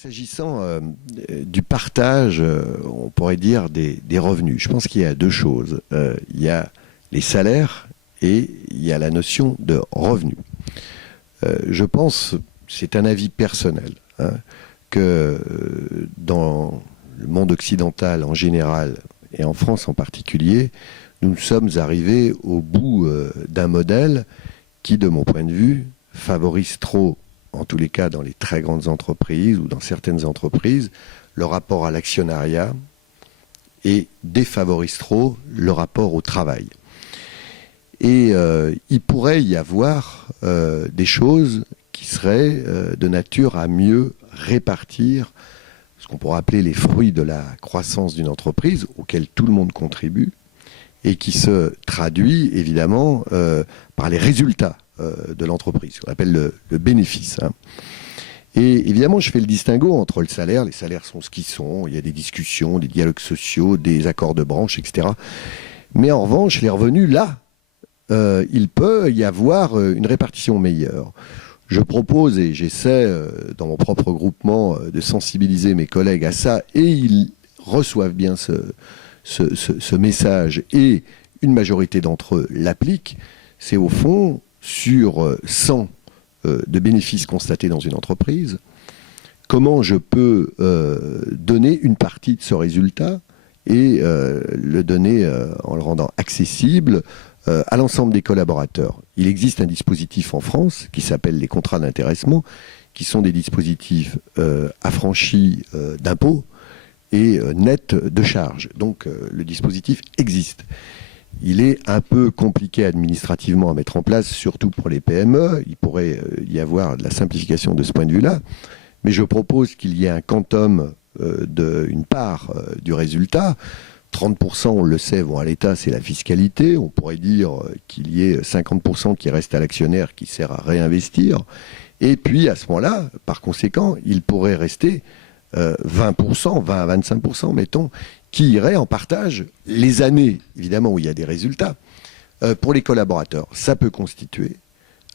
S'agissant du partage, on pourrait dire, des revenus, je pense qu'il y a deux choses. Il y a les salaires et il y a la notion de revenu. Je pense, c'est un avis personnel, que dans le monde occidental en général et en France en particulier, nous sommes arrivés au bout d'un modèle qui, de mon point de vue, favorise trop, en tous les cas dans les très grandes entreprises ou dans certaines entreprises, le rapport à l'actionnariat et défavorise trop le rapport au travail. Et il pourrait y avoir des choses qui seraient de nature à mieux répartir ce qu'on pourrait appeler les fruits de la croissance d'une entreprise, auquel tout le monde contribue, et qui se traduit évidemment par les résultats de l'entreprise, ce qu'on appelle le bénéfice. Et évidemment, je fais le distinguo entre le salaire. Les salaires sont ce qu'ils sont. Il y a des discussions, des dialogues sociaux, des accords de branche, etc. Mais en revanche, les revenus, là, il peut y avoir une répartition meilleure. Je propose, et j'essaie dans mon propre groupement de sensibiliser mes collègues à ça, et ils reçoivent bien ce message, et une majorité d'entre eux l'appliquent. C'est au fond sur 100 de bénéfices constatés dans une entreprise, comment je peux donner une partie de ce résultat et le donner en le rendant accessible à l'ensemble des collaborateurs. Il existe un dispositif en France qui s'appelle les contrats d'intéressement, qui sont des dispositifs affranchis d'impôts et nets de charges. Donc le dispositif existe. Il est un peu compliqué administrativement à mettre en place, surtout pour les PME. Il pourrait y avoir de la simplification de ce point de vue-là. Mais je propose qu'il y ait un quantum d'une part du résultat. 30%, on le sait, vont à l'État, c'est la fiscalité. On pourrait dire qu'il y ait 50% qui reste à l'actionnaire, qui sert à réinvestir. Et puis, à ce moment-là, par conséquent, il pourrait rester 20%, 20 à 25%, mettons, qui irait en partage les années, évidemment, où il y a des résultats, pour les collaborateurs. Ça peut constituer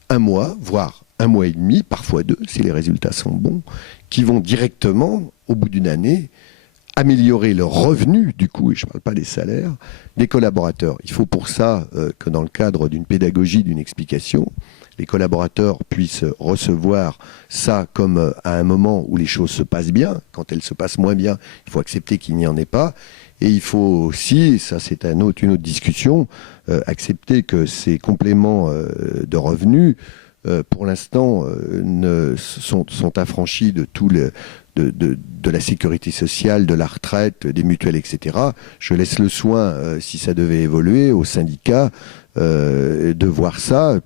un mois, voire un mois et demi, parfois deux, si les résultats sont bons, qui vont directement, au bout d'une année, améliorer le revenu, du coup, et je ne parle pas des salaires, des collaborateurs. Il faut pour ça que dans le cadre d'une pédagogie, d'une explication, les collaborateurs puissent recevoir ça comme à un moment où les choses se passent bien. Quand elles se passent moins bien, il faut accepter qu'il n'y en ait pas. Et il faut aussi, ça c'est une autre discussion, accepter que ces compléments de revenus, pour l'instant, sont affranchis de tout de la sécurité sociale, de la retraite, des mutuelles, etc. Je laisse le soin, si ça devait évoluer, aux syndicats de voir ça,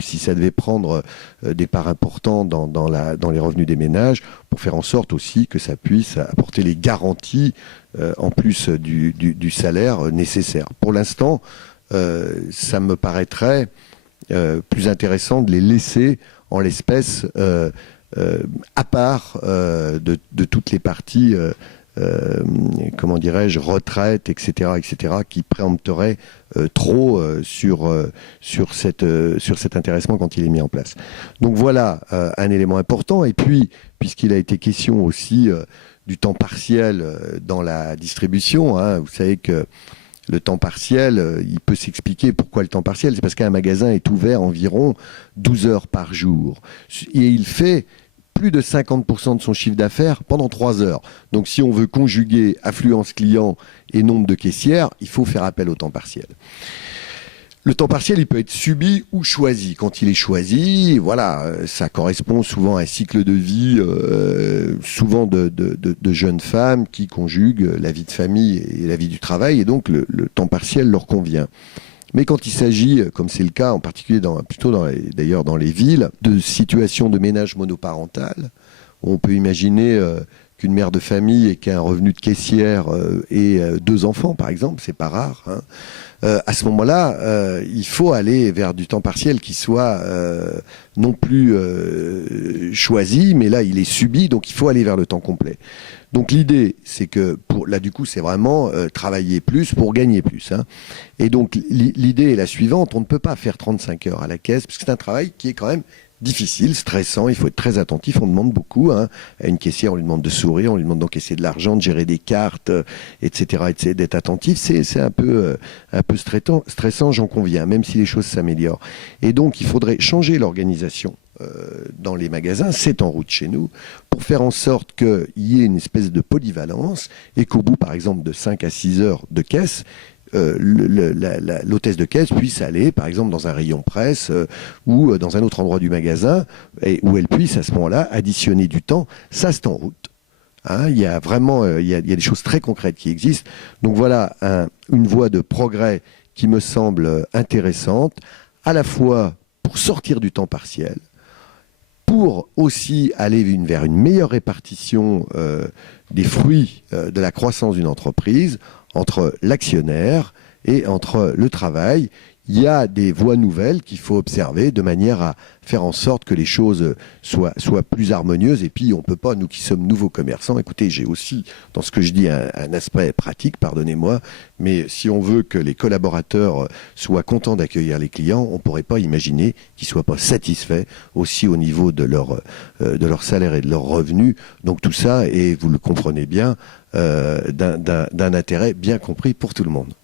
si ça devait prendre des parts importantes dans les revenus des ménages, pour faire en sorte aussi que ça puisse apporter les garanties en plus du salaire nécessaire. Pour l'instant, ça me paraîtrait plus intéressant de les laisser en l'espèce à part de toutes les parties, comment dirais-je, retraite, etc., qui préempteraient trop sur cet intéressement quand il est mis en place. Donc voilà un élément important. Et puis, puisqu'il a été question aussi du temps partiel dans la distribution, vous savez que le temps partiel, il peut s'expliquer pourquoi le temps partiel. C'est parce qu'un magasin est ouvert environ 12 heures par jour. Et il fait plus de 50% de son chiffre d'affaires pendant 3 heures. Donc si on veut conjuguer affluence client et nombre de caissières, il faut faire appel au temps partiel. Le temps partiel, il peut être subi ou choisi. Quand il est choisi, voilà, ça correspond souvent à un cycle de vie, souvent de jeunes femmes qui conjuguent la vie de famille et la vie du travail, et donc le temps partiel leur convient. Mais quand il s'agit, comme c'est le cas en particulier d'ailleurs dans les villes, de situations de ménage monoparental, on peut imaginer qu'une mère de famille et qui a un revenu de caissière et 2 enfants, par exemple, c'est pas rare. À ce moment-là, il faut aller vers du temps partiel qui soit non plus choisi, mais là, il est subi, donc il faut aller vers le temps complet. Donc l'idée, c'est que là, du coup, c'est vraiment travailler plus pour gagner plus. Et donc l'idée est la suivante, on ne peut pas faire 35 heures à la caisse, parce que c'est un travail qui est quand même difficile, stressant, il faut être très attentif, on demande beaucoup, hein. À une caissière, on lui demande de sourire, on lui demande d'encaisser de l'argent, de gérer des cartes, etc., d'être attentif, c'est un peu stressant, j'en conviens, même si les choses s'améliorent. Et donc, il faudrait changer l'organisation dans les magasins, c'est en route chez nous, pour faire en sorte qu'il y ait une espèce de polyvalence et qu'au bout, par exemple, de 5 à 6 heures de caisse, l'hôtesse de caisse puisse aller, par exemple, dans un rayon presse ou dans un autre endroit du magasin, et où elle puisse, à ce moment-là, additionner du temps. Ça, c'est en route. Hein, il y a vraiment il y a des choses très concrètes qui existent. Donc voilà une voie de progrès qui me semble intéressante, à la fois pour sortir du temps partiel, pour aussi aller vers une meilleure répartition des fruits de la croissance d'une entreprise entre l'actionnaire et entre le travail. Il y a des voies nouvelles qu'il faut observer de manière à faire en sorte que les choses soient plus harmonieuses. Et puis, on ne peut pas, nous qui sommes nouveaux commerçants, écoutez, j'ai aussi, dans ce que je dis, un aspect pratique, pardonnez-moi, mais si on veut que les collaborateurs soient contents d'accueillir les clients, on ne pourrait pas imaginer qu'ils ne soient pas satisfaits aussi au niveau de leur salaire et de leurs revenus. Donc tout ça, et vous le comprenez bien, d'un intérêt bien compris pour tout le monde.